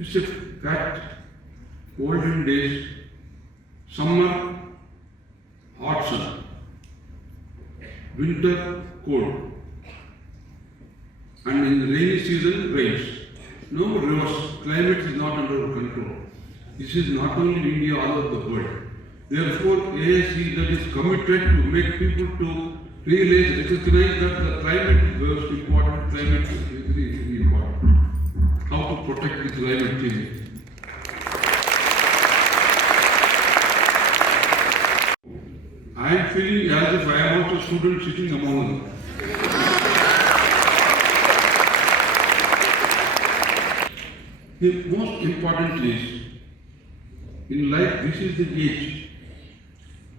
It's a fact. Olden days, summer, hot sun, winter, cold, and in the rainy season, rains. No reverse. Climate is not under our control. This is not only in India, all over the world. Therefore, ASC that is committed to make people to realize, recognize that the climate is very important. Climate is very important. How to protect the climate change. I am feeling as if I am also a student sitting among them. The most important is, in life, this is the age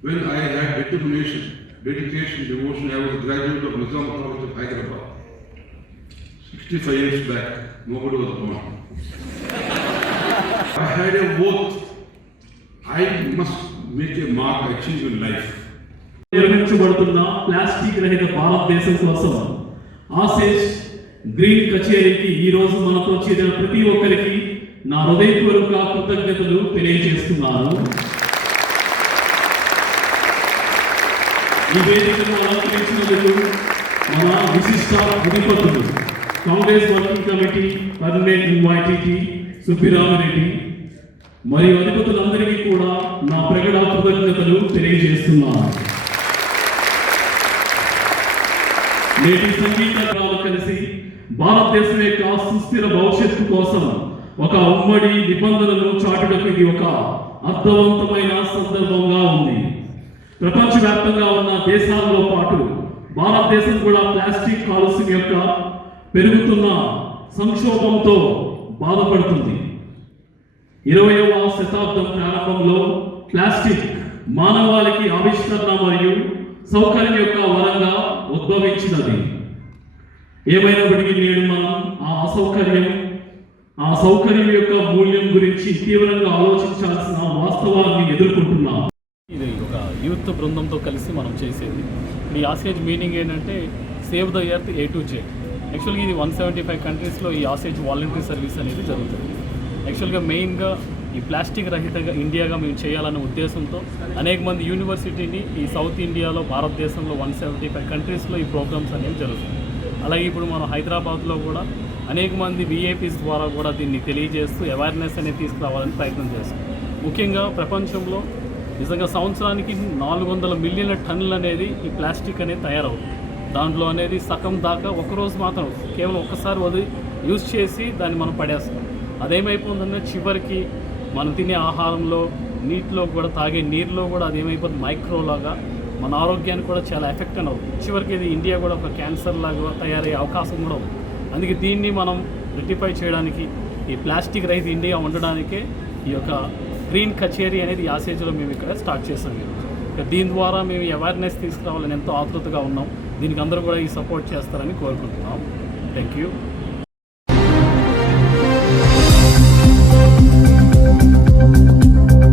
when I had determination, dedication, devotion. I was a graduate of Nizam College of Hyderabad. 65 years back, nobody was born. I had a oath. I must make a mark, achieve in life. నిర్మించబడుతున్న plastic రహిత భారతదేశం కోసం Ashesh green కచేరీకి ఈ రోజు మనతో చేరిన ప్రతి ఒక్కరికి నా హృదయపూర్వక కృతజ్ఞతలు తెలియజేస్తున్నాను. ఈ వేదికను అలంకరించినందుకు మన విశిష్ట అధిపతులు Congress working committee permanent invitee Subbarami Reddy మరియు అధిపతులందరికీ కూడా నా ప్రగడ కృతజ్ఞతలు తెలియజేస్తున్నాను. నేటి సంగీతకారులు కలిసి భారతదేశం యొక్క సుస్థిర భవిష్యత్తు కోసం ఒక ఉమ్మడి నిబంధనను చాటుటకు ఇది ఒక అర్థవంతమైన సందర్భంగా ఉంది. ప్రపంచవ్యాప్తంగా ఉన్న దేశాలతో పాటు భారతదేశం కూడా ప్లాస్టిక్ కాలుష్యం యొక్క పెరుగుతున్న సంక్షోభంతో బాధపడుతుంది. 20వ శతాబ్దం ప్రారంభంలో ప్లాస్టిక్ మానవాళికి ఆవిష్కరణ మరియు సౌకర్యం యొక్క వరంగా ఉద్భవించినది. ఏమైనప్పటికీ నేడు మనం ఆ సౌకర్యం యొక్క మూల్యం గురించి తీవ్రంగా ఆలోచించాల్సిన వాస్తవాన్ని ఎదుర్కొంటున్నాం. ఇది ఒక యూత్ బృందంతో కలిసి మనం చేసేది. ఈ ఆసేజ్ మీనింగ్ ఏంటంటే save the earth A to Z. యాక్చువల్గా ఇది 175 కంట్రీస్లో ఈ ఆసేజ్ వాలంటరీ సర్వీస్ అనేది జరుగుతుంది. యాక్చువల్గా మెయిన్గా ఈ ప్లాస్టిక్ రహితంగా ఇండియాగా మేము చేయాలనే ఉద్దేశంతో అనేక మంది యూనివర్సిటీని ఈ సౌత్ ఇండియాలో భారతదేశంలో 175 కంట్రీస్లో ఈ ప్రోగ్రామ్స్ అనేవి జరుగుతుంది. అలాగే ఇప్పుడు మనం హైదరాబాద్లో కూడా అనేక మంది VIPs ద్వారా కూడా దీన్ని తెలియజేస్తూ అవేర్నెస్ అనేది తీసుకురావాలని ప్రయత్నం చేస్తాం. ముఖ్యంగా ప్రపంచంలో నిజంగా సంవత్సరానికి 400 మిలియన్ల టన్నులు అనేది ఈ ప్లాస్టిక్ అనేది తయారవుతుంది. దాంట్లో అనేది సగం దాకా ఒకరోజు మాత్రం కేవలం ఒక్కసారి యూజ్ చేసి దాన్ని మనం పడేస్తాం. అదేమైపోతుందంటే చివరికి మనం తినే ఆహారంలో, నీటిలో కూడా, తాగే నీరులో కూడా అదేమైపోతుంది మైక్రోలాగా మన ఆరోగ్యానికి కూడా చాలా ఎఫెక్ట్ అని అవుతుంది. చివరికి ఇది ఇండియా కూడా ఒక క్యాన్సర్ లాగా తయారయ్యే అవకాశం కూడా ఉంది. అందుకే దీన్ని మనం రెక్టిఫై చేయడానికి, ఈ ప్లాస్టిక్ రహిత ఇండియా ఉండడానికే ఈ యొక్క గ్రీన్ కచేరీ అనేది ఈ ఆసేజ్లో మేము ఇక్కడ స్టార్ట్ చేస్తాం. దీని ద్వారా మేము అవేర్నెస్ తీసుకురావాలని ఎంతో ఆతృతగా ఉన్నాం. దీనికి అందరూ కూడా ఈ సపోర్ట్ చేస్తారని కోరుకుంటున్నాం. Thank you.